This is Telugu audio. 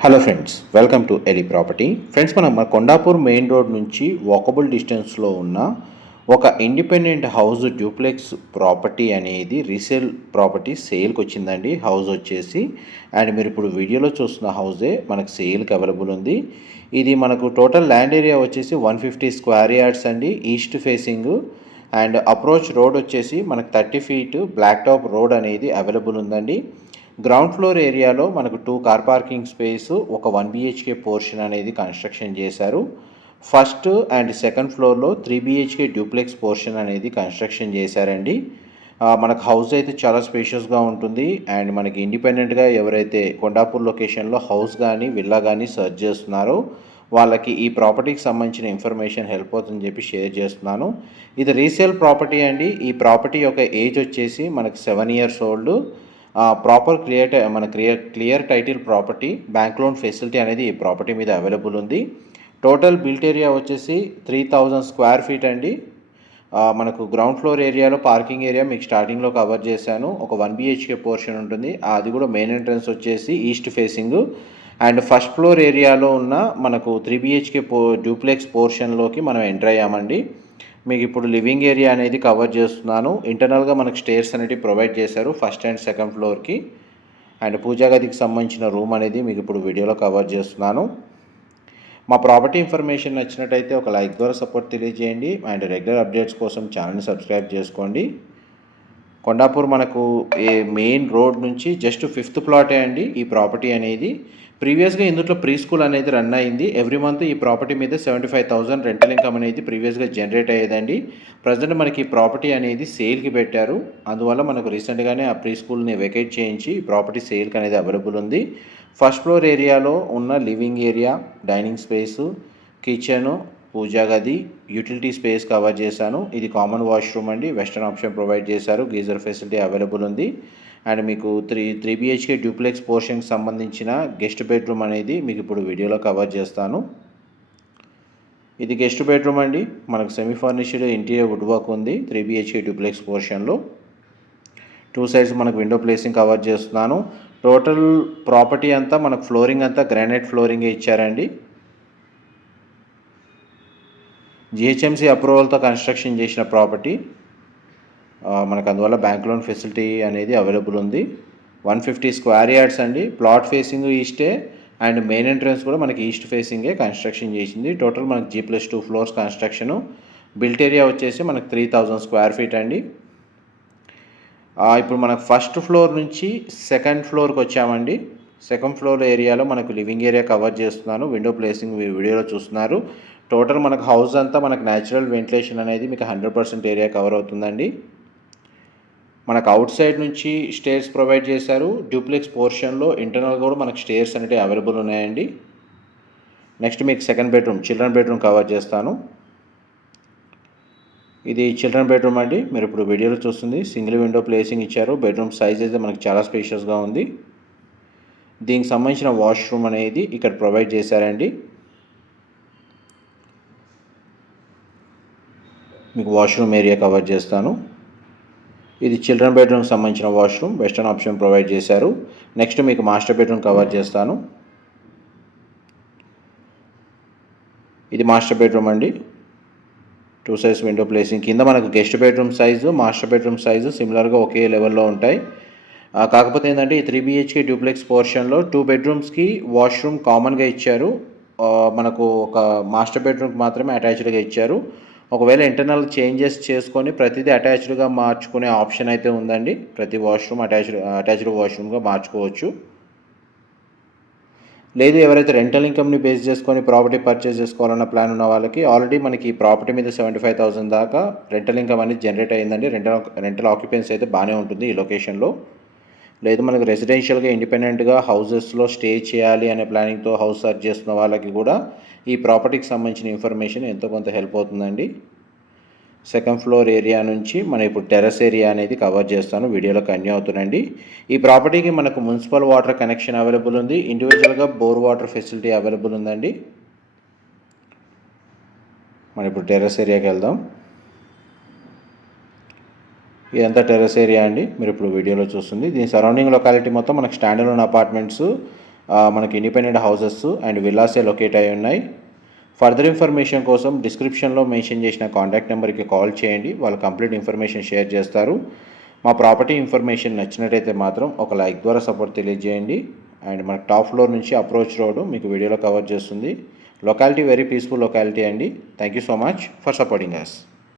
హలో ఫ్రెండ్స్ వెల్కమ్ టు ఎలి ప్రాపర్టీ ఫ్రెండ్స్ మనం మన కొండాపూర్ మెయిన్ రోడ్ నుంచి వాకబుల్ డిస్టెన్స్లో ఉన్న ఒక ఇండిపెండెంట్ హౌస్ డ్యూప్లెక్స్ ప్రాపర్టీ అనేది రీసేల్ ప్రాపర్టీ సేల్కి వచ్చిందండి. హౌస్ వచ్చేసి అండ్ మీరు ఇప్పుడు వీడియోలో చూస్తున్న హౌజే మనకు సేల్కి అవైలబుల్ ఉంది. ఇది మనకు టోటల్ ల్యాండ్ ఏరియా వచ్చేసి వన్ ఫిఫ్టీ స్క్వేర్ యార్డ్స్ అండి east facing and approach road వచ్చేసి మనకు thirty feet black top road అనేది అవైలబుల్ ఉందండి. గ్రౌండ్ ఫ్లోర్ ఏరియాలో మనకు టూ కార్ పార్కింగ్ స్పేస్ ఒక వన్ బిహెచ్కే పోర్షన్ అనేది కన్స్ట్రక్షన్ చేశారు. ఫస్ట్ అండ్ సెకండ్ ఫ్లోర్లో త్రీ బిహెచ్కే డ్యూప్లెక్స్ పోర్షన్ అనేది కన్స్ట్రక్షన్ చేశారండి. మనకు హౌస్ అయితే చాలా స్పేషియస్గా ఉంటుంది. అండ్ మనకి ఇండిపెండెంట్గా ఎవరైతే కొండాపూర్ లొకేషన్లో హౌస్ కానీ విల్లా కానీ సర్చ్ చేస్తున్నారో వాళ్ళకి ఈ ప్రాపర్టీకి సంబంధించిన ఇన్ఫర్మేషన్ హెల్ప్ అవుతుందని చెప్పి షేర్ చేస్తున్నాను. ఇది రీసేల్ ప్రాపర్టీ అండి. ఈ ప్రాపర్టీ యొక్క ఏజ్ వచ్చేసి మనకి seven years old. Proper clear మన clear clear title property bank loan facility అనేది ఈ ప్రాపర్టీ మీద అవైలబుల్ ఉంది. టోటల్ బిల్ట్ ఏరియా వచ్చేసి త్రీ థౌజండ్ స్క్వేర్ ఫీట్ అండి. మనకు గ్రౌండ్ ఫ్లోర్ ఏరియాలో పార్కింగ్ ఏరియా మీకు స్టార్టింగ్లో కవర్ చేశాను. ఒక వన్ బిహెచ్కే పోర్షన్ ఉంటుంది. అది కూడా మెయిన్ ఎంట్రన్స్ వచ్చేసి east facing. And first floor ఏరియాలో ఉన్న మనకు త్రీ బిహెచ్కే పో డూప్లెక్స్ పోర్షన్లోకి మనం ఎంటర్ అయ్యామండి. మీకు ఇప్పుడు లివింగ్ ఏరియా అనేది కవర్ చేస్తున్నాను. ఇంటర్నల్గా మనకు స్టేర్స్ అనేవి ప్రొవైడ్ చేశారు ఫస్ట్ అండ్ సెకండ్ ఫ్లోర్కి అండ్ పూజా గదికి సంబంధించిన రూమ్ అనేది మీకు ఇప్పుడు వీడియోలో కవర్ చేస్తున్నాను. మా ప్రాపర్టీ ఇన్ఫర్మేషన్ నచ్చినట్టయితే ఒక లైక్ ద్వారా సపోర్ట్ తెలియజేయండి. అండ్ రెగ్యులర్ అప్డేట్స్ కోసం ఛానల్ని సబ్స్క్రైబ్ చేసుకోండి. కొండాపూర్ మనకు ఏ మెయిన్ రోడ్ నుంచి జస్ట్ ఫిఫ్త్ ప్లాటే అండి. ఈ ప్రాపర్టీ అనేది ప్రీవియస్గా ఇందులో ప్రీ స్కూల్ అనేది రన్ అయింది. ఎవ్రీ మంత్ ఈ ప్రాపర్టీ మీద seventy five thousand rental income అనేది ప్రీవియస్గా జనరేట్ అయ్యేదండి. ప్రజెంట్ మనకి ఈ ప్రాపర్టీ అనేది సేల్కి పెట్టారు. అందువల్ల మనకు రీసెంట్గానే ఆ ప్రీ స్కూల్ని వెకేట్ చేయించి ప్రాపర్టీ సేల్కి అనేది అవైలబుల్ ఉంది. ఫస్ట్ ఫ్లోర్ ఏరియాలో ఉన్న living area dining space kitchen పూజా గది యూటిలిటీ స్పేస్ కవర్ చేశాను. ఇది కామన్ వాష్రూమ్ అండి. వెస్టర్న్ ఆప్షన్ ప్రొవైడ్ చేశారు. గీజర్ ఫెసిలిటీ అవైలబుల్ ఉంది. అండ్ మీకు త్రీ త్రీ బిహెచ్కే డ్యూప్లెక్స్ పోర్షన్కి సంబంధించిన గెస్ట్ బెడ్రూమ్ అనేది మీకు ఇప్పుడు వీడియోలో కవర్ చేస్తాను. ఇది గెస్ట్ బెడ్రూమ్ అండి. మనకు semi furnished interior wood work ఉంది. త్రీ బిహెచ్కే డ్యూప్లెక్స్ పోర్షన్లో. టూ సైడ్స్ మనకు విండో ప్లేసింగ్ కవర్ చేస్తున్నాను. టోటల్ ప్రాపర్టీ అంతా మనకు ఫ్లోరింగ్ అంతా గ్రానైట్ ఫ్లోరింగే ఇచ్చారండి. జిహెచ్ఎంసీ అప్రూవల్తో కన్స్ట్రక్షన్ చేసిన ప్రాపర్టీ మనకు అందువల్ల బ్యాంక్ లోన్ ఫెసిలిటీ అనేది అవైలబుల్ ఉంది. వన్ ఫిఫ్టీ స్క్వేర్ యార్డ్స్ అండి. ప్లాట్ ఫేసింగ్ ఈస్టే అండ్ మెయిన్ ఎంట్రన్స్ కూడా మనకి ఈస్ట్ ఫేసింగే కన్స్ట్రక్షన్ చేసింది. టోటల్ మనకి G plus two floors construction. Built area వచ్చేసి మనకు త్రీ థౌజండ్ స్క్వేర్ ఫీట్ అండి. ఇప్పుడు మనకు ఫస్ట్ ఫ్లోర్ నుంచి సెకండ్ ఫ్లోర్కి వచ్చామండి. సెకండ్ ఫ్లోర్ ఏరియాలో మనకు లివింగ్ ఏరియా కవర్ చేస్తున్నాను. విండో ప్లేసింగ్ వీడియోలో చూస్తున్నారు. టోటల్ మనకు హౌస్ అంతా మనకు న్యాచురల్ వెంటిలేషన్ అనేది మీకు హండ్రెడ్ పర్సెంట్ ఏరియా కవర్ అవుతుందండి. మనకు అవుట్ సైడ్ నుంచి స్టేర్స్ ప్రొవైడ్ చేశారు. డ్యూప్లెక్స్ పోర్షన్లో ఇంటర్నల్ కూడా మనకు స్టేర్స్ అనేవి అవైలబుల్ ఉన్నాయండి. నెక్స్ట్ మీకు second bedroom children bedroom cover చేస్తాను. ఇది చిల్డ్రన్ బెడ్రూమ్ అండి. మీరు ఇప్పుడు వీడియోలో చూస్తుంది. సింగిల్ విండో ప్లేసింగ్ ఇచ్చారు. బెడ్రూమ్ సైజ్ అయితే మనకు చాలా స్పేషియస్గా ఉంది. దీనికి సంబంధించిన వాష్రూమ్ అనేది ఇక్కడ ప్రొవైడ్ చేశారండి. మీకు వాష్రూమ్ ఏరియా కవర్ చేస్తాను. ఇది చిల్డ్రన్ బెడ్రూమ్కి సంబంధించిన వాష్రూమ్ వెస్టర్న్ ఆప్షన్ ప్రొవైడ్ చేశారు. నెక్స్ట్ మీకు మాస్టర్ బెడ్రూమ్ కవర్ చేస్తాను. ఇది మాస్టర్ బెడ్రూమ్ అండి. టూ సైజ్ విండో ప్లేసింగ్ కింద మనకు guest bedroom size master bedroom size సిమిలర్గా ఒకే లెవెల్లో ఉంటాయి. కాకపోతే ఏంటంటే ఈ త్రీ బిహెచ్కే డ్యూప్లెక్స్ పోర్షన్లో టూ బెడ్రూమ్స్కి వాష్రూమ్ కామన్గా ఇచ్చారు. మనకు ఒక మాస్టర్ బెడ్రూమ్కి మాత్రమే అటాచ్డ్గా ఇచ్చారు. ఒకవేళ ఇంటర్నల్ చేంజెస్ చేసుకొని ప్రతిదీ అటాచ్డ్గా మార్చుకునే ఆప్షన్ అయితే ఉందండి. ప్రతి వాష్రూమ్ అటాచ్డ్ అటాచ్డ్ వాష్రూమ్గా మార్చుకోవచ్చు. లేదు ఎవరైతే రెంటల్ ఇన్కమ్ని బేస్ చేసుకొని ప్రాపర్టీ పర్చేస్ చేసుకోవాలన్న ప్లాన్ ఉన్న వాళ్ళకి ఆల్రెడీ మనకి ఈ ప్రాపర్టీ మీద సెవెంటీ ఫైవ్ థౌసండ్ దాకా రెంటల్ ఇన్కమ్ అనేది జనరేట్ అయ్యిందండి రెంటల్ రెంటల్ ఆక్యుపెన్సీ అయితే బాగానే ఉంటుంది ఈ లొకేషన్లో లేదు మనకు రెసిడెన్షియల్గా ఇండిపెండెంట్గా హౌసెస్లో స్టే చేయాలి అనే ప్లానింగ్తో హౌస్ సర్చ్ చేస్తున్న వాళ్ళకి కూడా ఈ ప్రాపర్టీకి సంబంధించిన ఇన్ఫర్మేషన్ ఎంతో కొంత హెల్ప్ అవుతుందండి. సెకండ్ ఫ్లోర్ ఏరియా నుంచి మనం ఇప్పుడు టెర్రస్ ఏరియా అనేది కవర్ చేస్తాను. వీడియోలో కన్యూ అవుతుందండి. ఈ ప్రాపర్టీకి మనకు మున్సిపల్ వాటర్ కనెక్షన్ అవైలబుల్ ఉంది. ఇండివిజువల్గా బోర్ వాటర్ ఫెసిలిటీ అవైలబుల్ ఉందండి. మనం ఇప్పుడు టెర్రస్ ఏరియాకి వెళ్దాం. ఇదంతా టెర్రస్ ఏరియా అండి. మీరు ఇప్పుడు వీడియోలో చూస్తుంది. దీని సరౌండింగ్ లొకాలిటీ మొత్తం మనకు స్టాండర్డ్ అపార్ట్మెంట్స్ మనకి ఇండిపెండెంట్ హౌసెస్ అండ్ విల్లాసే లొకేట్ అయి ఉన్నాయి. ఫర్దర్ ఇన్ఫర్మేషన్ కోసం డిస్క్రిప్షన్లో మెన్షన్ చేసిన కాంటాక్ట్ నెంబర్కి కాల్ చేయండి. వాళ్ళు కంప్లీట్ ఇన్ఫర్మేషన్ షేర్ చేస్తారు. మా ప్రాపర్టీ ఇన్ఫర్మేషన్ నచ్చినట్టయితే మాత్రం ఒక లైక్ ద్వారా సపోర్ట్ తెలియజేయండి. అండ్ మన టాప్ ఫ్లోర్ నుంచి అప్రోచ్ రోడ్ మీకు వీడియోలో కవర్ చేస్తుంది. లొకాలిటీ వెరీ పీస్ఫుల్ లొకాలిటీ అండి. Thank you so much for supporting us